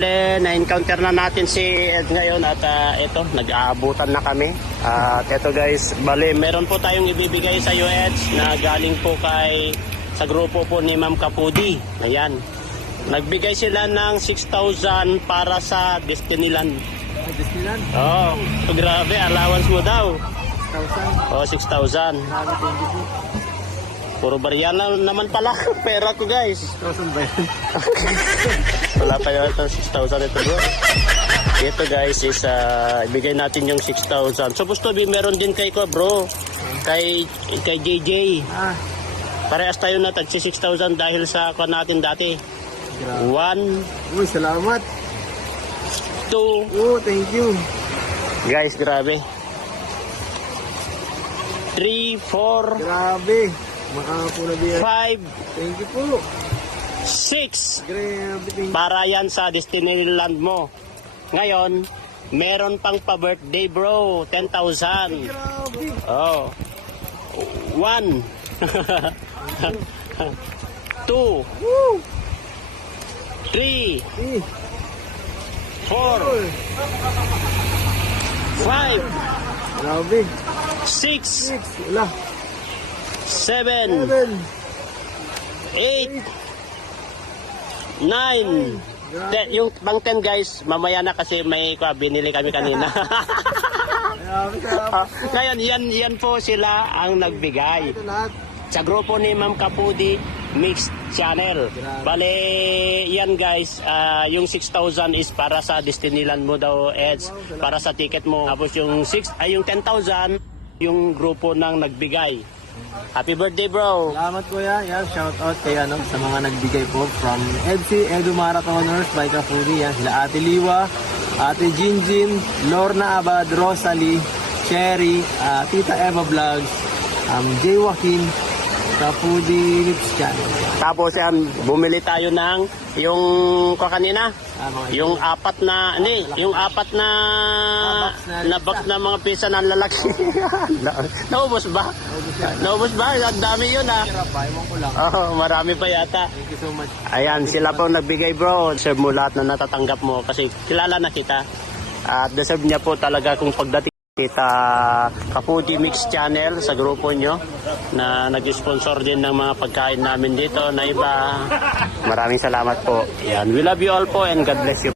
Na-encounter na natin si Ed ngayon at ito, nag-aabutan na kami. At ito guys, bali, meron po tayong ibibigay sa iyo, Ed, na galing po sa grupo po ni Ma'am Kapudi. Ayan. Nagbigay sila ng 6,000 para sa Disneyland. Disneyland? Oh, so grabe, allowance mo daw. 6,000? Oh, 6,000. Grabe, thank you po. Puro barya na naman pala pera ko guys. 6,000 ba yan? Wala pa yun ito, 6,000 ito bro. Ito guys is ibigay natin yung 6,000. Supposed to be meron din kay ko bro. Kay JJ. Parehas tayo na tagsi 6,000 dahil sa kwa natin dati. Grabe. 1, Uy, salamat. 2. Oh, thank you. Guys, grabe. 3, 4, Grabe. Makakapula din. 5, Thank you po. 6. Grabe, thank you. Para yan sa Disneyland mo. Ngayon, meron pang pa-birthday bro, 10,000. Grabe. Oh. 1 2 Woo! 3 Eh, 4 5 grabe. 6 6. Wala. 7 7. 8 9 yung pang 10 guys, mamaya na kasi may binili kami kanina. Grabe, grabe. Ngayon, yan po sila ang nagbigay Ito lahat. sa grupo ni Ma'am Kapudi Mixed Channel. Bale, yan guys, yung 6,000 is para sa Disneyland mo daw, Eds, para sa ticket mo. Tapos yung 10,000, yung grupo nang nagbigay. Happy birthday, bro! Salamat kuya. Yan, shout out kay sa mga nagbigay po from Edu Marathoners by Kapudi. Yan, sila Ate Liwa, Ate Jinjin, Lorna Abad, Rosalie, Cherry, Tita Eva Vlogs, Jay Joaquin, Kapudi Lips Channel. Tapos yan, bumili tayo ng yung kanina, yung apat na box na mga pisa ng lalaki. Naubos ba? Naubos ba? Ang dami yun Ewan ko lang. Oh, marami pa yata. Thank you so much. Ayan, sila po nagbigay bro. Deserve mo lahat na natatanggap mo kasi kilala na kita. At deserve niya po talaga kung pagdating kita Kapudi Mix Channel sa grupo nyo na nag-sponsor din ng mga pagkain namin dito na iba. Maraming salamat po. Ayan, we love you all po and God bless you.